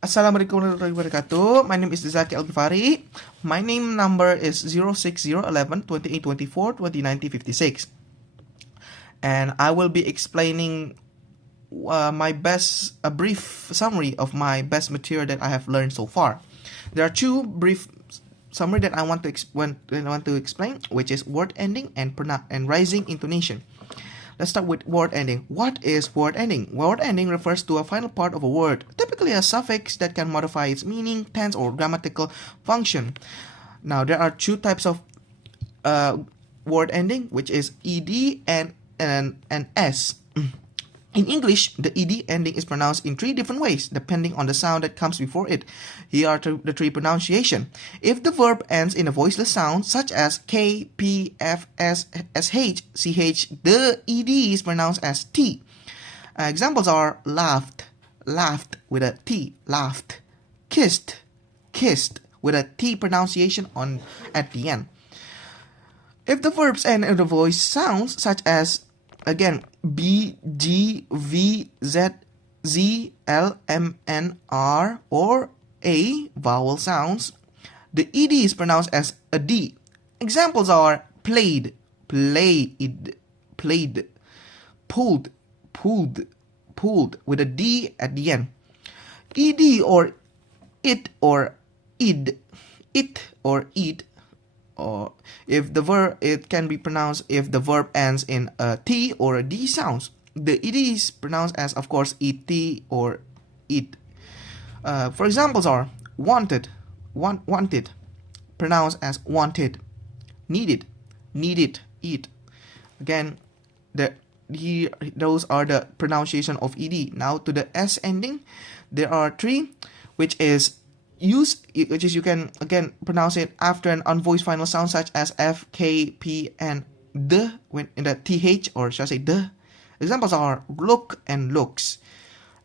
Assalamualaikum warahmatullahi wabarakatuh. My name is Zaki Al-Ghifari. My name number is 06011 2824 209056. And I will be explaining a brief summary of my best material that I have learned so far. There are two brief summary that I want to explain, which is word ending and rising intonation. Let's start with word ending. What is word ending? Word ending refers to a final part of a word, typically a suffix that can modify its meaning, tense, or grammatical function. Now, there are two types of word ending, which is ed and s. In English, the ed ending is pronounced in three different ways, depending on the sound that comes before it. Here are the three pronunciation. If the verb ends in a voiceless sound, such as k, p, f, s, sh, ch, the ed is pronounced as t. Examples are laughed, laughed with a t, laughed. Kissed, kissed with a t pronunciation at the end. If the verbs end in the voice sounds, such as again, B, G, V, Z, Z, L, M, N, R, or A vowel sounds, the ed is pronounced as a D. Examples are played, played, played, pulled, pulled, pulled with a D at the end. Ed or it or id, it or id, or if the verb, it can be pronounced if the verb ends in a T or a D sounds. The ed is pronounced as, of course, et or it. For examples are wanted, wanted, pronounced as wanted, needed, needed, eat. Again, those are the pronunciation of ed. Now to the s ending, there are three, which is you can again pronounce it after an unvoiced final sound such as f, k, p, and the when in the th, or should I say the. Examples are look and looks,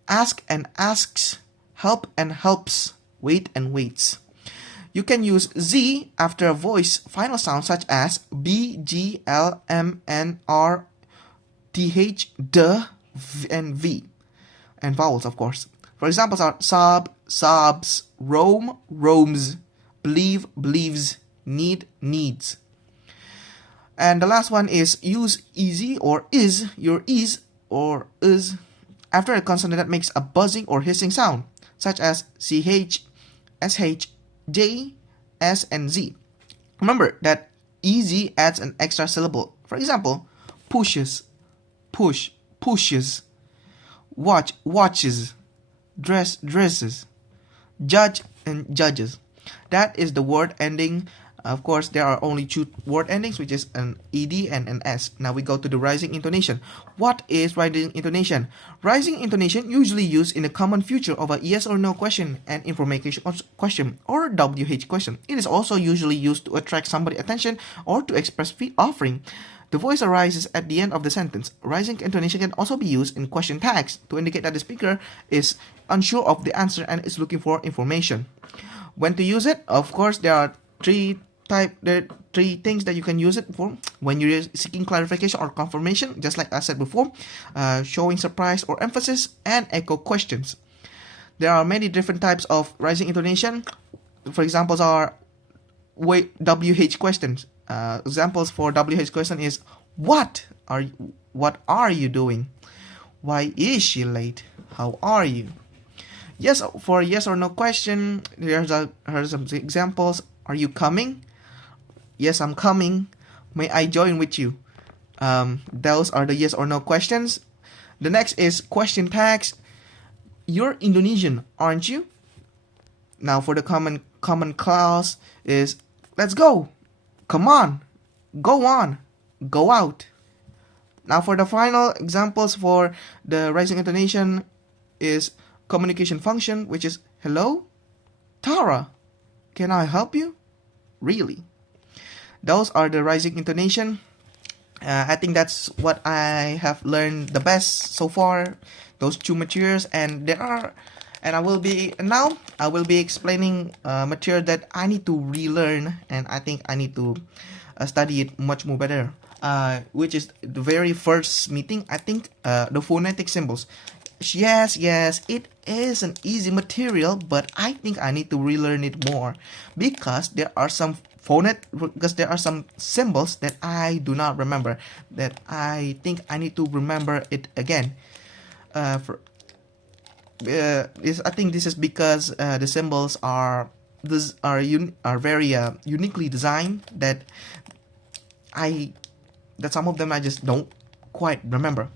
ask and asks, help and helps, wait and waits. You can use z after a voice final sound such as b, g, l, m, n, r, th, the, and v, and vowels, of course. For examples are sob, sobs, roam, roams, believe, believes, need, needs. And the last one is use easy or is, your is or is, after a consonant that makes a buzzing or hissing sound, such as ch, sh, j, s, and z. Remember that ez adds an extra syllable. For example, pushes, push, pushes, watch, watches, dress, dresses, judge, and judges. That is the word ending. Of course, there are only two word endings, which is an ed and an s. Now we go to the rising intonation. What is rising intonation? Rising intonation usually used in a common future of a yes or no question, an information question, or WH question. It is also usually used to attract somebody's attention or to express offering. The voice arises at the end of the sentence. Rising intonation can also be used in question tags to indicate that the speaker is unsure of the answer and is looking for information. When to use it? Of course, there are three things that you can use it for. When you're seeking clarification or confirmation, just like I said before, showing surprise or emphasis, and echo questions. There are many different types of rising intonation. For examples are WH questions. Examples for WH question is what are you doing? Why is she late? How are you? Yes, for yes or no question, here's some examples. Are you coming? Yes, I'm coming. May I join with you? Those are the yes or no questions. The next is question tags. You're Indonesian, aren't you? Now for the common clause is let's go. Come on, go on, go out. Now for the final examples for the rising intonation is communication function, which is hello, Tara, can I help you? Really? Those are the rising intonation. I think that's what I have learned the best so far. Those two materials, and I will be explaining material that I need to relearn, and I think I need to study it much more better. Which is the very first meeting. I think the phonetic symbols. Yes, yes, it is an easy material, but I think I need to relearn it more because there are some because there are some symbols that I do not remember, that I think I need to remember it again. For I think this is because the symbols are very uniquely designed I that some of them I just don't quite remember.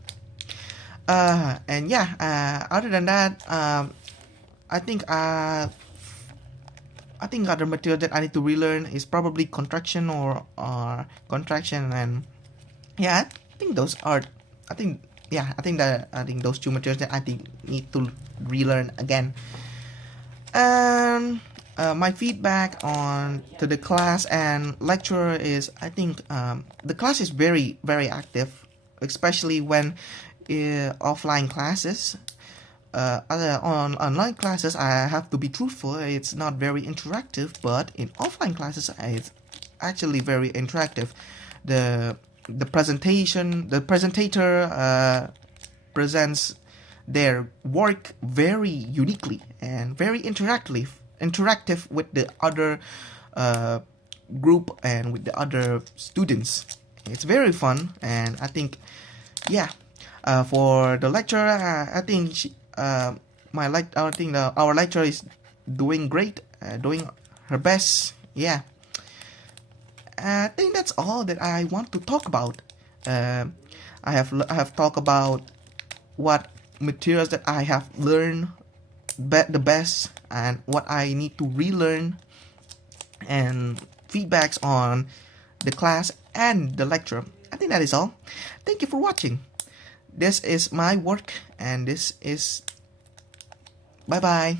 And yeah, other than that, I think uh, I think other material that I need to relearn is probably contraction or contraction, and yeah, I think those are, I think I think those two materials that I think need to relearn again. And my feedback on to the class and lecturer is I think the class is very active, especially when offline classes. On online classes, I have to be truthful. It's not very interactive, but in offline classes, it's actually very interactive. The the presentator presents their work very uniquely and very interactive with the other uh, group and with the other students. It's very fun, and I think, yeah, for the lecturer, I think I think our lecturer is doing great, doing her best. Yeah, I think that's all that I want to talk about. Um I have talked about what materials that I have learned the best and what I need to relearn, and feedbacks on the class and the lecture. I think that is all. Thank you for watching. This is my work, and this is bye bye.